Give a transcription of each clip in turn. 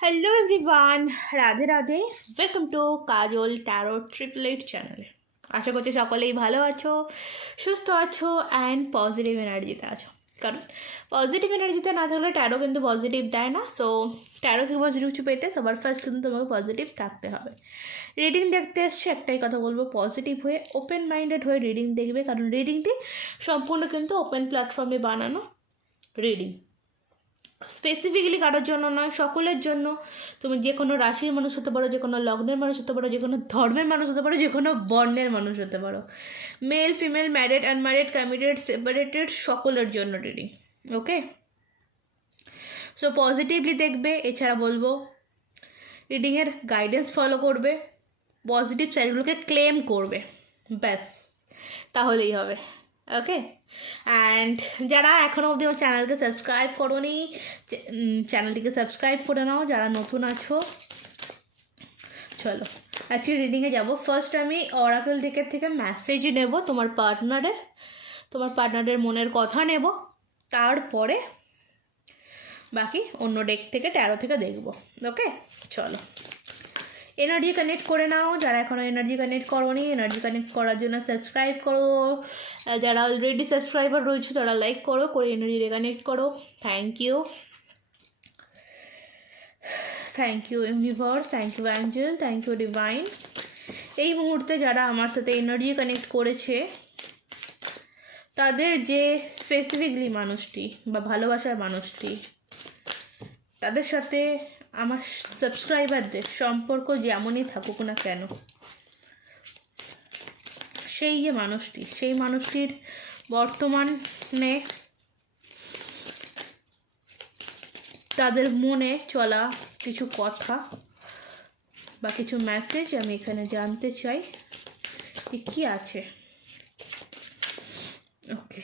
Hello everyone, Radhe Radhe. Welcome to Kajal taro triple eight চ্যানেলে। আশা করছি সকলেই ভালো আছো, সুস্থ আছো অ্যান্ড পজিটিভ এনার্জিতে আছো। কারণ পজিটিভ এনার্জিতে না থাকলে ট্যারো কিন্তু পজিটিভ দেয় না। সো ট্যারো থেকে পজিটিভ কিছু পেতে সবার ফার্স্ট কিন্তু তোমাকে পজিটিভ থাকতে হবে। রিডিং দেখতে এসছে, একটাই কথা বলবো, পজিটিভ হয়ে ওপেন মাইন্ডেড হয়ে রিডিং দেখবে। কারণ রিডিংটি সম্পূর্ণ কিন্তু ওপেন প্ল্যাটফর্মে বানানো রিডিং, স্পেসিফিক্যালি কারোর জন্য নয়, সকলের জন্য। তুমি যে কোনো রাশির মানুষ হতে পারো, যে কোনো লগ্নের মানুষ হতে পারো, যে কোনো ধর্মের মানুষ হতে পারো, যে কোনো বর্ণের মানুষ হতে পারো। Male female, married unmarried, committed separated, সকলের জন্য রিডিং। ওকে, সো পজিটিভলি দেখবে। এছাড়া বলবো রিডিংয়ের গাইডেন্স ফলো করবে, পজিটিভ সাইডগুলোকে ক্লেম করবে, ব্যাস তাহলেই হবে। ওকে, অ্যান্ড যারা এখনও অবধি আমার চ্যানেলকে সাবস্ক্রাইব করোনি, চ্যানেলটিকে সাবস্ক্রাইব করে নাও। যারা নতুন আছো, চলো অ্যাকচুয়ালি রিডিংয়ে যাবো। ফার্স্ট আমি অরাকল ডেকের থেকে মেসেজ নেব তোমার পার্টনারের মনের কথা নেব, তারপরে বাকি অন্য ডেক থেকে ট্যারো থেকে দেখব। ওকে, চলো এনার্জি কানেক্ট করে নাও। যারা এখনও এনার্জি কানেক্ট করোনি, এনার্জি কানেক্ট করার জন্য সাবস্ক্রাইব করো। যারা অলরেডি সাবস্ক্রাইবার রয়েছে তারা লাইক করে এনার্জি রিকানেক্ট করো। Thank you universe, thank you angel, thank you divine. এই মুহূর্তে যারা আমার সাথে এনার্জি কানেক্ট করেছে, তাদের যে স্পেসিফিকলি মানুষটি বা ভালোবাসার মানুষটি, তাদের সাথে আমার সাবস্ক্রাইবারদের সম্পর্ক যেমনই থাকুক না কেন, সেই মানুষটির বর্তমানে তাদের মনে চলা কিছু কথা বা কিছু মেসেজ আমি এখানে জানতে চাই কি আছে। Okay,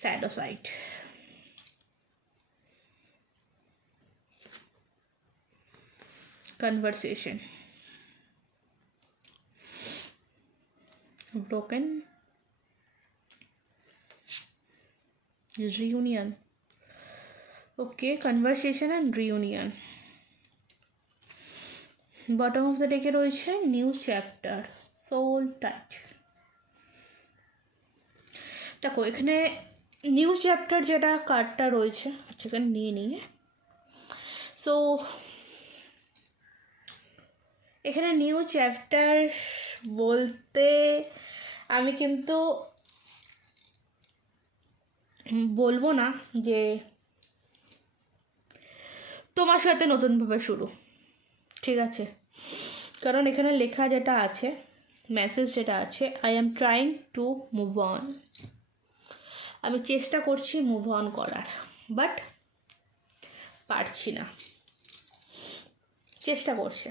shadow side, conversation, broken, reunion. Okay, conversation and reunion. Bottom of the deck রয়েছে নিউ চ্যাপ্টার, সোল টাচ। দেখো এখানে নিউ চ্যাপ্টার যেটা কার্ডটা রয়েছে, এখানে নিয়ে সো এখানে নিউ চ্যাপ্টার বলতে আমি কিন্তু বলবো না যে তোমার সাথে নতুনভাবে শুরু, ঠিক আছে? কারণ এখানে লেখা যেটা আছে, মেসেজ যেটা আছে, I am trying to move on. আমি চেষ্টা করছি মুভ অন করার, বাট পারছি না। চেষ্টা করছে,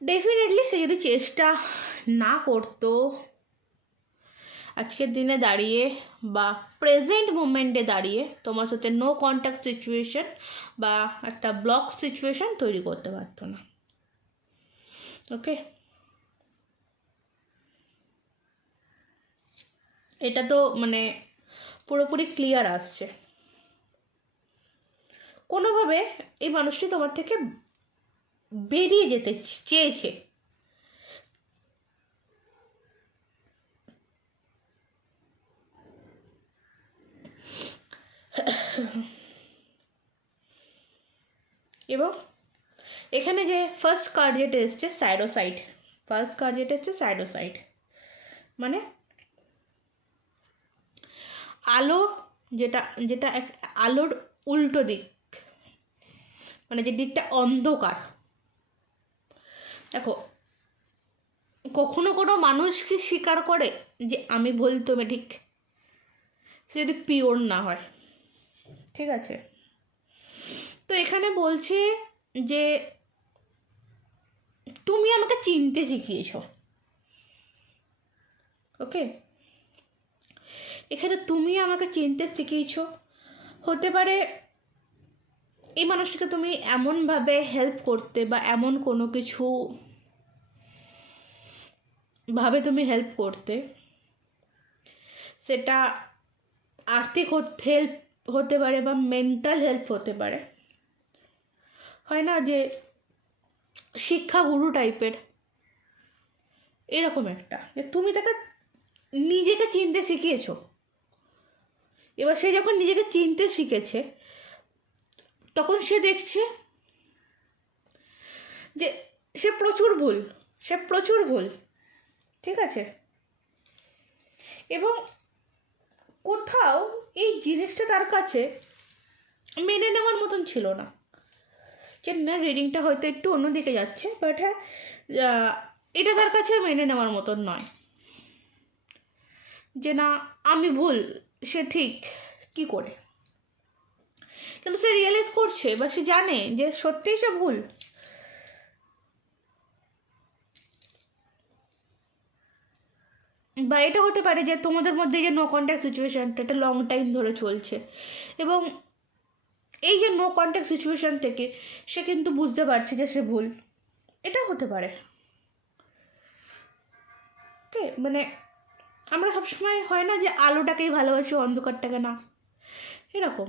ডেফিনেটলি সে যদি চেষ্টা না করতো, আজকের দিনে দাঁড়িয়ে বা প্রেজেন্ট মোমেন্টে দাঁড়িয়ে তোমার সাথে নো কন্ট্যাক্ট সিচুয়েশন বা একটা ব্লক সিচুয়েশন তৈরি করতে পারতো না। ওকে, এটা তো মানে পুরোপুরি ক্লিয়ার আসছে। কোনোভাবে এই মানুষটি তোমার থেকে বেরিয়ে যেতে চেয়েছে, এবং এখানে যে ফার্স্ট কার্ড যেটা এসছে সাইডোসাইড, মানে আলো, যেটা আলোর উল্টো দিক, মানে যে দিকটা অন্ধকার। দেখো কখনো কোনো মানুষ কি স্বীকার করে যে আমি ভুল তুমি ঠিক, সে যদি পিওর না হয়, ঠিক আছে? তো এখানে বলছে যে তুমি আমাকে চিনতে শিখিয়েছ। ওকে, এখানে তুমি আমাকে চিনতে শিখিয়েছ। হতে পারে এই মানুষটাকে তুমি এমনভাবে হেল্প করতে বা এমন কোনো কিছু ভাবে তুমি হেল্প করতে সেটা আর্থিক হেল্প হতে পারে বা মেন্টাল হেল্প হতে পারে। হয় না যে শিক্ষাগুরু টাইপের, এরকম একটা, যে তুমি তাকে নিজেকে চিনতে শিখিয়েছো। এবার সে যখন নিজেকে চিনতে শিখেছে তখন সে দেখছে যে সে প্রচুর ভুল, ঠিক আছে। এবং কোথাও এই জিনিসটা তার কাছে মেনে নেওয়ার মতন ছিল না, যে না রিডিংটা হয়তো একটু অন্যদিকে যাচ্ছে, বাট হ্যাঁ এটা তার কাছে মেনে নেওয়ার মতন নয়, যে না আমি ভুল, সে ঠিক কি করে। কিন্তু সে রিয়েলাইজ করছে বা সে জানে যে সত্যিই সে ভুল। বা এটা হতে পারে যে তোমাদের মধ্যে যে নো কন্ট্যাক্ট সিচুয়েশানটা এটা লং টাইম ধরে চলছে, এবং এই যে নো কন্ট্যাক্ট সিচুয়েশান থেকে সে কিন্তু বুঝতে পারছে যে সে ভুল, এটা হতে পারে। ওকে, মানে আমরা সবসময় হয় না যে আলোটাকেই ভালোবাসি অন্ধকারটাকে না, এরকম।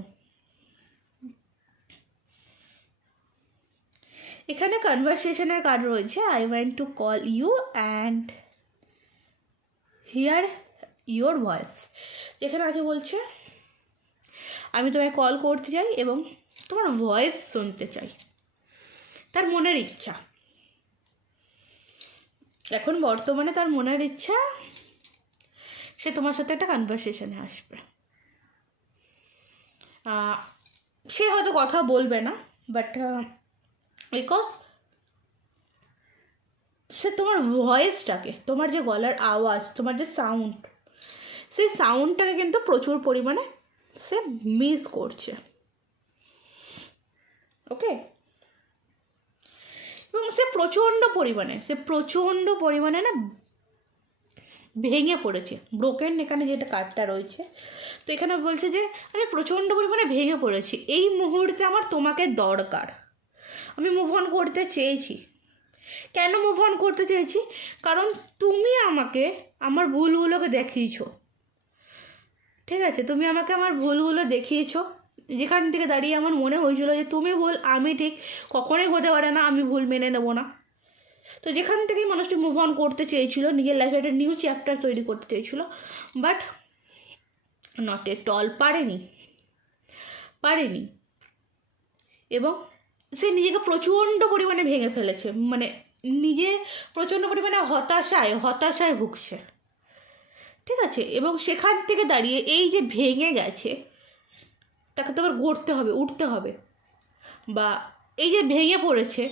এখানে কনভারসেশনের কার্ড রয়েছে, I want to call you and hear your voice. যেখানে আছে বলছে আমি তোমায় কল করতে চাই এবং তোমার ভয়েস শুনতে চাই। তার মনের ইচ্ছা, এখন বর্তমানে তার মনের ইচ্ছা সে তোমার সাথে একটা কনভারসেশনে আসবে। সে হয়তো কথা বলবে না, বাট বিকজ সে তোমার ভয়েসটাকে, তোমার যে গলার আওয়াজ, তোমার যে সাউন্ড, সেই সাউন্ডটাকে কিন্তু প্রচুর পরিমাণে সে মিস করছে। ওকে, এবং সে প্রচণ্ড পরিমাণে না ভেঙে পড়েছে, ব্রোকেন এখানে যেটা কার্ডটা রয়েছে। তো এখানে বলছে যে আমি প্রচণ্ড পরিমাণে ভেঙে পড়েছি, এই মুহূর্তে আমার তোমাকে দরকার, আমি মুভ অন করতে চেয়েছি। কেন মুভ অন করতে চেয়েছি? কারণ তুমি আমাকে আমার ভুলগুলোকে দেখিয়েছো, ঠিক আছে, তুমি আমাকে আমার ভুলগুলো দেখিয়েছো, যেখান থেকে দাঁড়িয়ে আমার মনে হয়েছিল যে তুমি ভুল আমি ঠিক, কখনোই হতে পারে না, আমি ভুল মেনে নেবো না। তো যেখান থেকেই মানুষটি মুভ অন করতে চেয়েছিল, নিজের লাইফে একটা নিউ চ্যাপ্টার তৈরি করতে চেয়েছিল, বাট নট এট অল, পারেনি। এবং সে নিজেকে প্রচণ্ড পরিমাণে ভেঙে ফেলেছে, মানে নিজে প্রচণ্ড পরিমাণে হতাশায় ভুগছে, ঠিক আছে। এবং সেখান থেকে দাঁড়িয়ে এই যে ভেঙে গেছে তাকে তো আবার গড়তে হবে, উঠতে হবে। বা এই যে ভেঙে পড়েছে,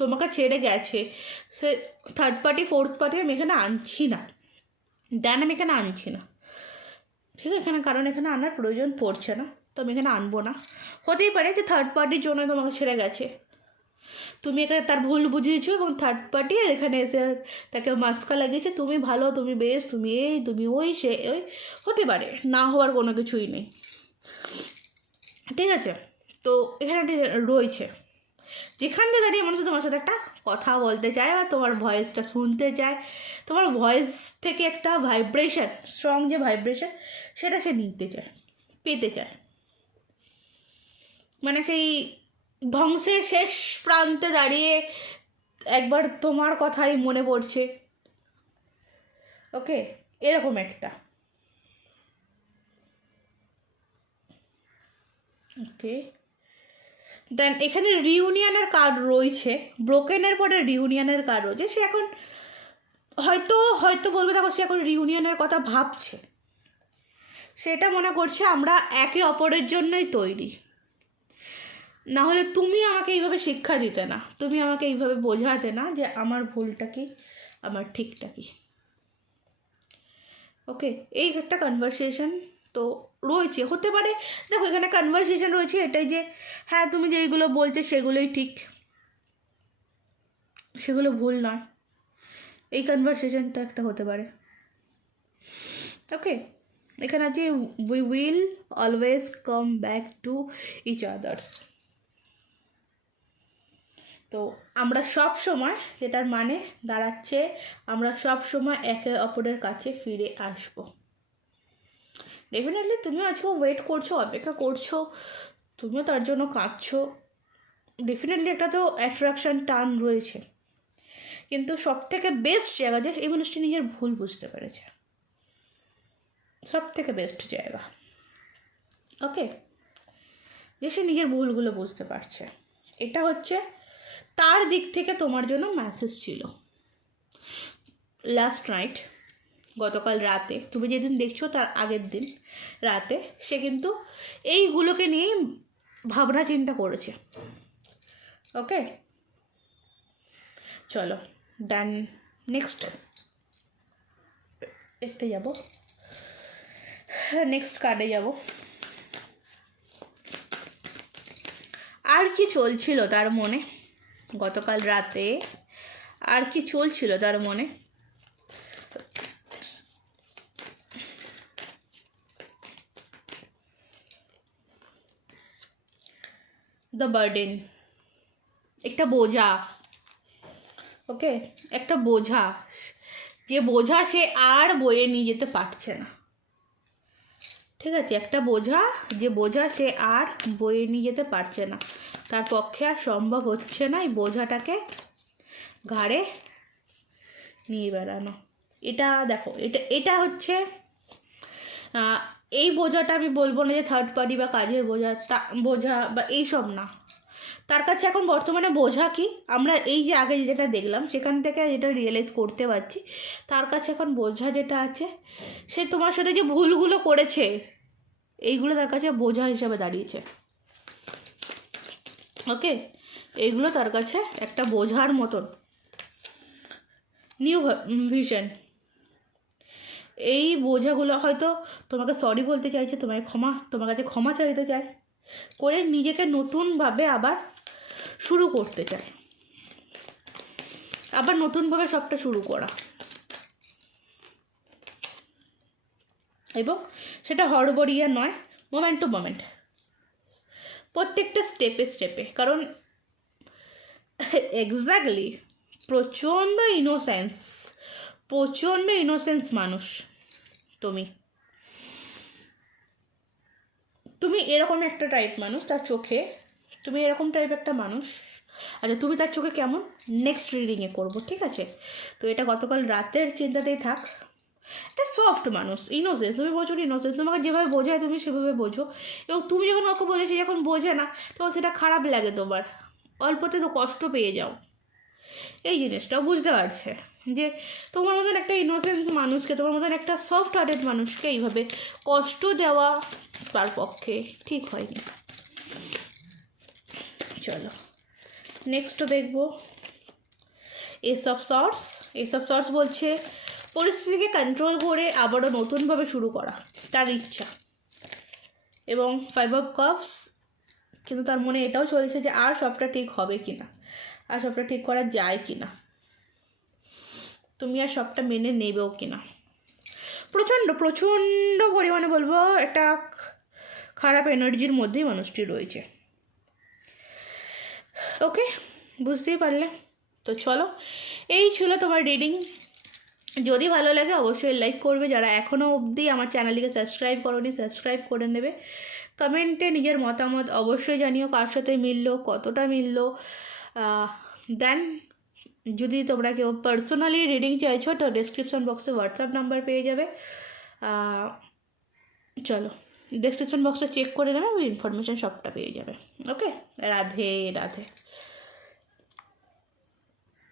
তোমাকে ছেড়ে গেছে, সে থার্ড পার্টি ফোর্থ পার্টি আমি এখানে আনছি না, আমি এখানে আনছি না, ঠিক আছে, কারণ এখানে আনার প্রয়োজন পড়ছে না, তো আমি এখানে আনবো না। হতেই পারে যে থার্ড পার্টির জন্য তোমাকে ছেড়ে গেছে, তুমি এখানে তার ভুল বুঝিয়েছো এবং থার্ড পার্টি এখানে এসে তাকে মাস্কা লাগিয়েছে, তুমি ভালো, তুমি বেশ, তুমি এই, তুমি ওই, সে ওই, হতে পারে, না হওয়ার কোনো কিছুই নেই, ঠিক আছে। তো এখানে রয়েছে যেখান থেকে দাঁড়িয়ে মানুষ তোমার সাথে একটা কথা বলতে চায় বা তোমার ভয়েসটা শুনতে চায়, তোমার ভয়েস থেকে একটা ভাইব্রেশন, স্ট্রং যে ভাইব্রেশন, সেটা সে নিতে চায়, পেতে চায়। মানে সেই ধ্বংসের শেষ প্রান্তে দাঁড়িয়ে একবার তোমার কথাই মনে পড়ছে, ওকে, এরকম একটা। ওকে, দেন এখানে রিউনিয়নের কার্ড রয়েছে, ব্রোকেনের পরে রিউনিয়নের কার্ড রয়েছে। সে এখন হয়তো বলবে দেখো সে এখন রিউনিয়নের কথা ভাবছে, সেটা মনে করছে আমরা একে অপরের জন্যই তৈরি, না হলে তুমি আমাকে এইভাবে শিক্ষা দিতে না, তুমি আমাকে এইভাবে বোঝাতে না যে আমার ভুলটা কি, আমার ঠিকটা কি। ওকে, এই একটা কনভারসেশন তো রয়েছে, হতে পারে। দেখো এখানে কনভারসেশন রয়েছে এটাই যে হ্যাঁ তুমি যেইগুলো বলছো সেগুলোই ঠিক, সেগুলো ভুল নয়, এই কনভারসেশনটা একটা হতে পারে। ওকে, এখানে আছে we will always come back to each others. তো আমরা সব সময়, যেটার মানে দাঁড়াচ্ছে আমরা সব সময় একে অপরের কাছে ফিরে আসব। ডেফিনেটলি তুমিও আজকে ওয়েট করছো, অপেক্ষা করছো, তুমিও তার জন্য কাঁদছো। ডেফিনেটলি একটা তো অ্যাট্রাকশান টান রয়েছে, কিন্তু সব থেকে বেস্ট জায়গা যে এই মানুষটি নিজের ভুল বুঝতে পেরেছে, সব থেকে বেস্ট জায়গা। ওকে, যে সে নিজের ভুলগুলো বুঝতে পারছে, এটা হচ্ছে তার দিক থেকে তোমার জন্য মেসেজ ছিল। লাস্ট নাইট, গতকাল রাতে, তুমি যেদিন দেখছো তার আগের দিন রাতে সে কিন্তু এইগুলোকে নিয়েই ভাবনা চিন্তা করেছে। ওকে, চলো দেন নেক্সট দেখতে যাব, নেক্সট কার্ডে যাব। আর কি চলছিল তার মনে গতকাল রাতে, আর কি চলছিল তার মনে? দ্য বার্ডেন, একটা বোঝা। ওকে, একটা বোঝা, যে বোঝা সে আর বয়ে নিয়ে যেতে পারছে না। ঠিক আছে, একটা বোঝা, যে বোঝা সে আর বয়ে নিয়ে যেতে পারছে না, তার পক্ষে আর সম্ভব হচ্ছে না এই বোঝাটাকে ঘাড়ে নিয়ে বেড়ানো। এটা দেখো, এটা হচ্ছে এই বোঝাটা আমি বলবো না যে থার্ড পার্টি বা কাজের বোঝা, বোঝা বা এইসব না। তার কাছে এখন বর্তমানে বোঝা কি, আমরা এই যে আগে যেটা দেখলাম সেখান থেকে যেটা রিয়েলাইজ করতে পারছি, তার কাছে এখন বোঝা যেটা আছে, সে তোমার সাথে যে ভুলগুলো করেছে এইগুলো তার কাছে বোঝা হিসাবে দাঁড়িয়েছে। ওকে, এইগুলো তার কাছে একটা বোঝার মতন। নিউ ভিশন, এই বোঝাগুলো হয়তো তোমাকে সরি বলতে চাইছে, তোমার কাছে ক্ষমা চাইতে চায়, করে নিজেকে নতুনভাবে আবার শুরু করতে চায়, আবার নতুনভাবে সবটা শুরু করা, এবং সেটা হড়বড়িয়ে নয়, মোমেন্ট টু মোমেন্ট, প্রত্যেকটা স্টেপে স্টেপে। কারণ এক্স্যাক্টলি প্রচণ্ড ইনোসেন্স মানুষ তুমি এরকম একটা টাইপ মানুষ, তার চোখে তুমি এরকম টাইপ একটা মানুষ। আচ্ছা, তুমি তার চোখে কেমন নেক্সট রিডিংয়ে করবো, ঠিক আছে? তো এটা গতকাল রাতের চিন্তাতেই থাক। একটা সফট মানুষ, ইনোসেন্স, তুমি প্রচুর ইনোসেন্স, তোমাকে যেভাবে বোঝায় তুমি সেভাবে বোঝো, এবং তুমি যখন ওকে বোঝো সে যখন বোঝে না তখন সেটা খারাপ লাগে, তোমার অল্পতে তো কষ্ট পেয়ে যাও। এই জিনিসটাও বুঝতে পারছে যে তোমার মতন একটা ইনোসেন্স মানুষকে, তোমার মতন একটা সফট হার্টেড মানুষকে এইভাবে কষ্ট দেওয়া তার পক্ষে ঠিক হয়নি। চলো নেক্সট দেখবো এস অফ সর্টস বলছে পরিস্থিতিকে কন্ট্রোল করে আবারও নতুনভাবে শুরু করা তার ইচ্ছা। এবং 5 অফ কাপস, কিন্তু তার মনে এটাও চলছে যে আর সবটা ঠিক হবে কি না, আর সবটা ঠিক করা যায় কি না, তুমি আর সবটা মেনে নেবেও কি না। প্রচণ্ড পরিমাণে বলবো একটা খারাপ এনার্জির মধ্যেই মানুষটি রয়েছে। ওকে, বুঝতেই পারলে? তো চলো, এই ছিল তোমার রিডিং। যদি ভালো লাগে অবশ্যই লাইক করবে, যারা এখনও অবধি আমার চ্যানেলটিকে সাবস্ক্রাইব করোনি সাবস্ক্রাইব করে নেবে। কমেন্টে নিজের মতামত অবশ্যই জানিও, কার সাথে মিললো, কতটা মিললো। দেন যদি তোমরা কেউ পার্সোনালি রিডিং চাইছো তো ডেসক্রিপশন বক্সে হোয়াটসঅ্যাপ নাম্বার পেয়ে যাবে। চলো ডেসক্রিপশন বক্সটা চেক করে নেবে, ওই ইনফরমেশান সবটা পেয়ে যাবে। ওকে, রাধে রাধে।